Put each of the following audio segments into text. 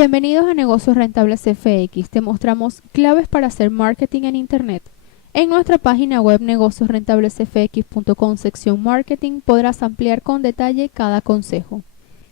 Bienvenidos a Negocios Rentables FX. Te mostramos claves para hacer marketing en Internet. En nuestra página web negociosrentablesfx.com sección Marketing podrás ampliar con detalle cada consejo.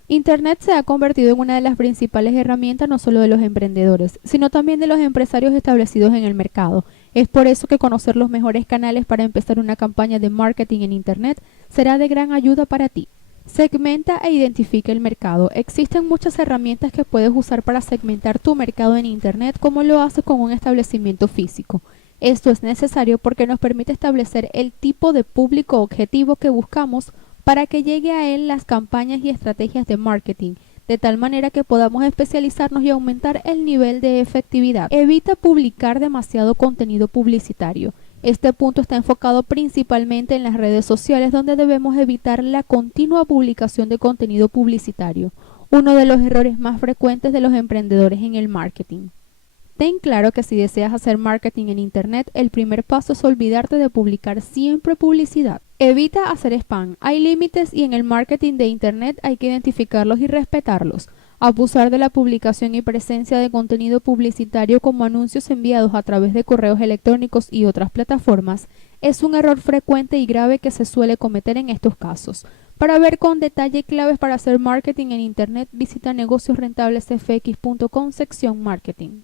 Internet se ha convertido en una de las principales herramientas no solo de los emprendedores, sino también de los empresarios establecidos en el mercado. Es por eso que conocer los mejores canales para empezar una campaña de marketing en Internet será de gran ayuda para ti. Segmenta e identifica el mercado. Existen muchas herramientas que puedes usar para segmentar tu mercado en Internet como lo haces con un establecimiento físico. Esto es necesario porque nos permite establecer el tipo de público objetivo que buscamos para que llegue a él las campañas y estrategias de marketing, de tal manera que podamos especializarnos y aumentar el nivel de efectividad. Evita publicar demasiado contenido publicitario. Este punto está enfocado principalmente en las redes sociales, donde debemos evitar la continua publicación de contenido publicitario, uno de los errores más frecuentes de los emprendedores en el marketing. Ten claro que si deseas hacer marketing en Internet, el primer paso es olvidarte de publicar siempre publicidad. Evita hacer spam. Hay límites y en el marketing de Internet hay que identificarlos y respetarlos. Abusar de la publicación y presencia de contenido publicitario como anuncios enviados a través de correos electrónicos y otras plataformas es un error frecuente y grave que se suele cometer en estos casos. Para ver con detalle claves para hacer marketing en Internet, visita negociosrentablesfx.com sección Marketing.